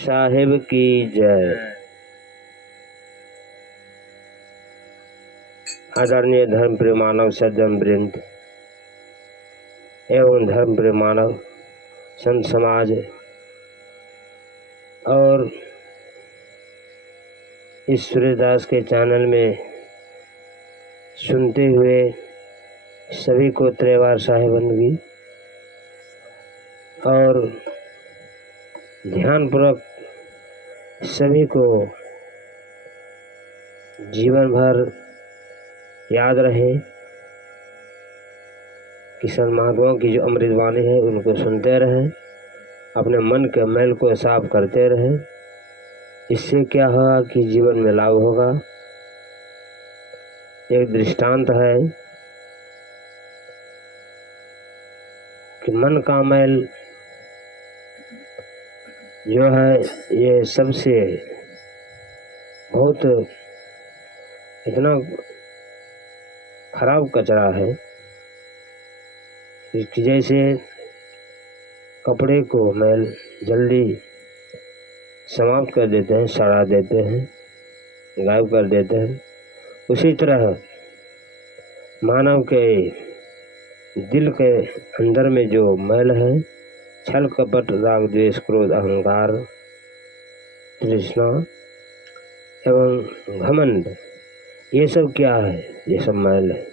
साहिब की जय। आदरणीय धर्म प्रिय मानव सज्जन वृंद एवं धर्म प्रिय मानव संत समाज और इस सूर्यदास के चैनल में सुनते हुए सभी को त्रेवार साहिबंदगी और ध्यानपूर्वक सभी को जीवन भर याद रहे कि संत महात्माओं की जो अमृतवाणी है उनको सुनते रहें, अपने मन के मैल को साफ करते रहें। इससे क्या होगा कि जीवन में लाभ होगा। एक दृष्टांत है कि मन का मैल जो है ये सबसे बहुत इतना खराब कचरा है कि जैसे कपड़े को मैल जल्दी समाप्त कर देते हैं, सड़ा देते हैं, गायब कर देते हैं, उसी तरह मानव के दिल के अंदर में जो मैल है, छल कपट राग द्वेष क्रोध अहंकार तृष्णा एवं घमंड, ये सब क्या है? ये सब मैल है।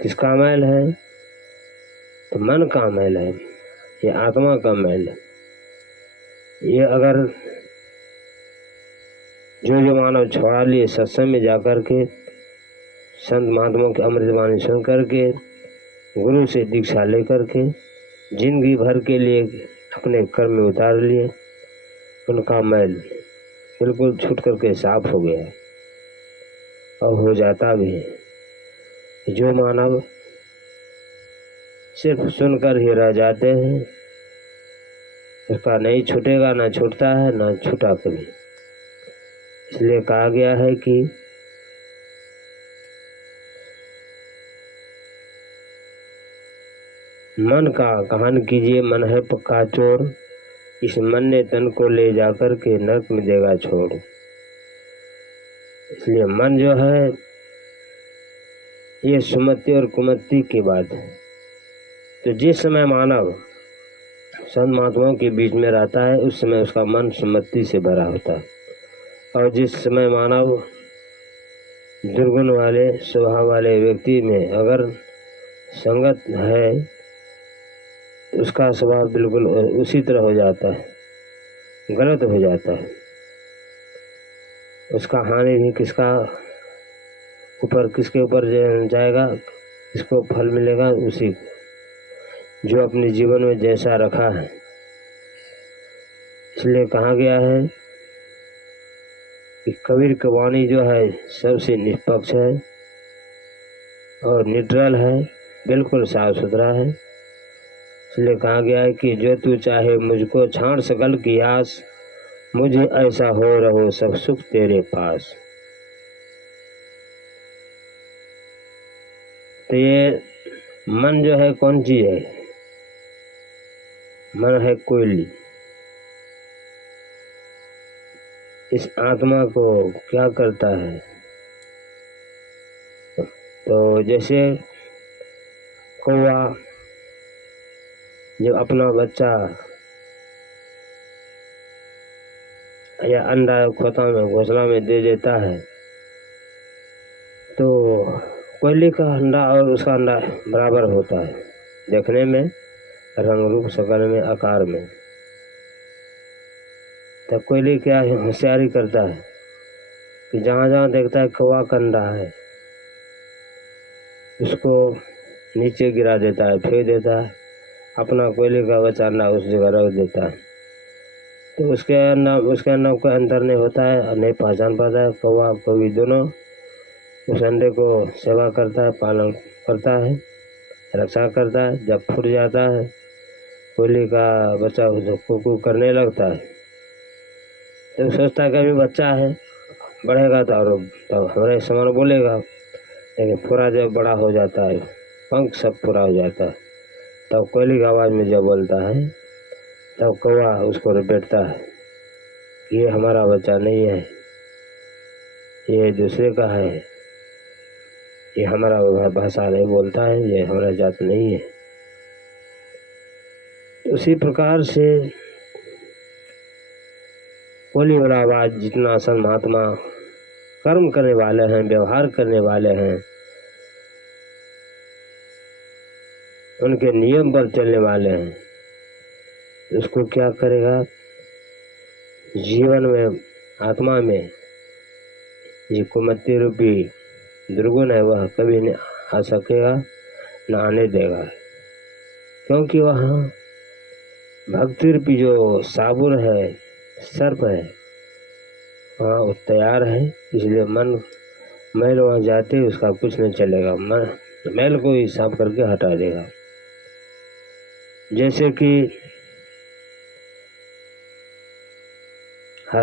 किसका मैल है? तो मन का मैल है, ये आत्मा का मैल है। ये अगर जो मानव छुड़ा लिए सत्संग में जाकर के संत महात्माओं की अमृतवाणी सुन करके गुरु से दीक्षा लेकर के जिंदगी भर के लिए अपने कर्म में उतार लिए, उनका मैल बिल्कुल छूट करके साफ हो गया और हो जाता भी है। जो मानव सिर्फ सुनकर ही रह जाते हैं, उसका नहीं छूटेगा, ना छूटता है, ना छूटा कभी। इसलिए कहा गया है कि मन का कहन कीजिए, मन है पक्का चोर, इस मन ने तन को ले जाकर के नरक में देगा छोड़। इसलिए मन जो है ये सुमति और कुमति की बात है। तो जिस समय मानव संत महात्माओं के बीच में रहता है उस समय उसका मन सुमति से भरा होता है, और जिस समय मानव दुर्गुण वाले स्वभाव वाले व्यक्ति में अगर संगत है उसका स्वभाव बिल्कुल उसी तरह हो जाता है, गलत हो जाता है। उसका हानि भी किसका ऊपर, किसके ऊपर जाएगा, किसको फल मिलेगा? उसी को जो अपने जीवन में जैसा रखा है। इसलिए कहा गया है कि कबीर की वाणी जो है सबसे निष्पक्ष है और न्यूट्रल है, बिल्कुल साफ सुथरा है। इसलिए कहा गया है कि जो तू चाहे मुझको छाड़ सकल की आस, मुझे ऐसा हो रहो सब सुख तेरे पास। तो ये मन जो है कौन चीज है? मन है कोयली। इस आत्मा को क्या करता है? तो जैसे कौवा जब अपना बच्चा या अंडा खोता में घोंसला में दे देता है तो कोयले का अंडा और उसका अंडा बराबर होता है, देखने में, रंग रूप, शकल में, आकार में। तो कोयले क्या होशियारी करता है कि जहाँ जहाँ देखता है कौवा का अंडा है उसको नीचे गिरा देता है, फेंक देता है, अपना कोयले का बच्चा अंडा उस जगह रख देता है। तो उसके अंडा कोई अंतर नहीं होता है और नहीं पहचान पाता है। कौवा कौवी दोनों उस अंडे को सेवा करता है, पालन करता है, रक्षा करता है। जब फूट जाता है कोयले का बच्चा कुकू करने लगता है तो सोचता है कि अभी बच्चा है, बढ़ेगा तो हमारे समान बोलेगा। लेकिन पूरा जब बड़ा हो जाता है, पंख सब पूरा हो जाता है, तब कोयले की आवाज़ में जब बोलता है तब कौवा उसको लपेटता है ये हमारा बच्चा नहीं है, ये दूसरे का है, ये हमारा भाषा नहीं बोलता है, ये हमारा जात नहीं है। उसी प्रकार से बोली और आवाज जितना संत महात्मा कर्म करने वाले हैं, व्यवहार करने वाले हैं, उनके नियम पर चलने वाले हैं, उसको क्या करेगा जीवन में, आत्मा में ये कुमति रूपी दुर्गुण है वह कभी नहीं आ सकेगा, न आने देगा, क्योंकि वहाँ भक्ति रूपी जो साबुर है, सर्प है, वहाँ वो तैयार है। इसलिए मन मैल वहाँ जाते उसका कुछ नहीं चलेगा, मैल को ही साफ करके हटा देगा। जैसे कि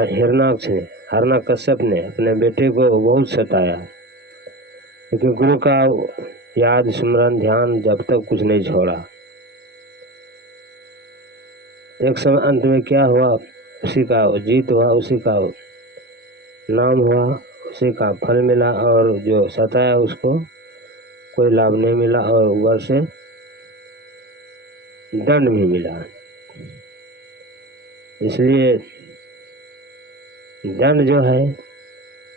हिरण्यकश्यप ने अपने बेटे को बहुत सताया, लेकिन गुरु का याद स्मरण ध्यान जब तक कुछ नहीं छोड़ा। एक समय अंत में क्या हुआ, उसी का जीत हुआ, उसी का नाम हुआ, उसी का फल मिला, और जो सताया उसको कोई लाभ नहीं मिला और ऊपर से दंड भी मिला। इसलिए दंड जो है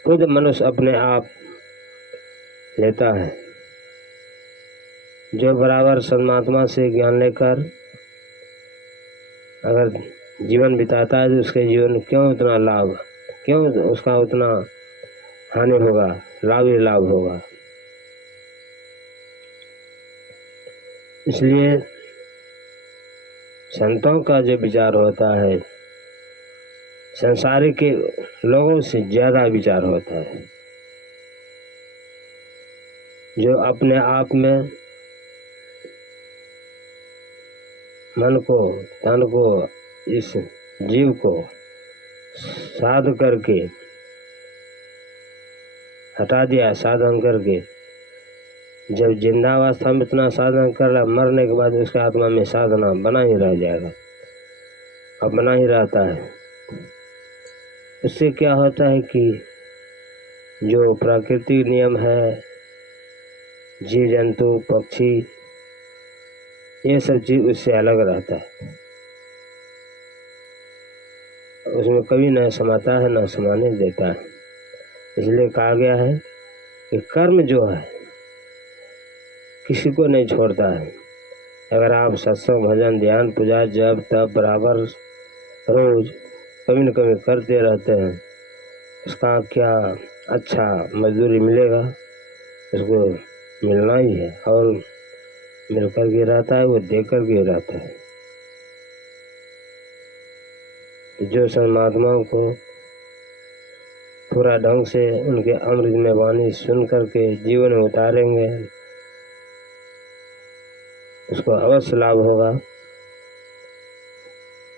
खुद मनुष्य अपने आप लेता है। जो बराबर परमात्मा से ज्ञान लेकर अगर जीवन बिताता है तो उसके जीवन क्यों उतना लाभ, क्यों उसका उतना हानि होगा, लाभ ही लाभ होगा। इसलिए संतों का जो विचार होता है संसारी के लोगों से ज्यादा विचार होता है। जो अपने आप में मन को, तन को, इस जीव को साध करके हटा दिया, साधन करके जब जिंदावस्था में इतना साधन कर रहा, मरने के बाद उसके आत्मा में साधना बना ही रह जाएगा, अब बना ही रहता है। उससे क्या होता है कि जो प्राकृतिक नियम है, जीव जंतु पक्षी, ये सब चीज उससे अलग रहता है, उसमें कभी न समाता है न समाने देता है। इसलिए कहा गया है कि कर्म जो है किसी को नहीं छोड़ता है। अगर आप सत्संग भजन ध्यान पूजा जब तब बराबर रोज कभी न कभी करते रहते हैं, उसका क्या अच्छा मजदूरी मिलेगा, उसको मिलना ही है, और मिलकर के रहता है, वो दे कर के रहता है। जो परमात्माओं को पूरा ढंग से उनके अमृत में वाणी सुन करके जीवन में उतारेंगे, उसको अवश्य लाभ होगा,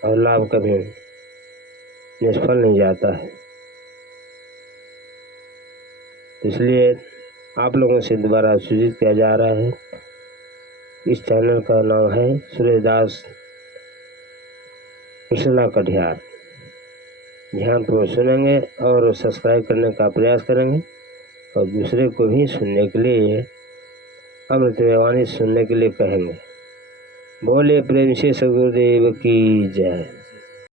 और लाभ कभी निष्फल नहीं जाता है। इसलिए आप लोगों से दोबारा सूचित किया जा रहा है, इस चैनल का नाम है सूर्यदास कुशला कटिहार। ध्यानपूर्वक सुनेंगे और सब्सक्राइब करने का प्रयास करेंगे, और दूसरे को भी सुनने के लिए, अमृत वाणी सुनने के लिए कहेंगे। बोले प्रेम से सद्गुरुदेव की जय।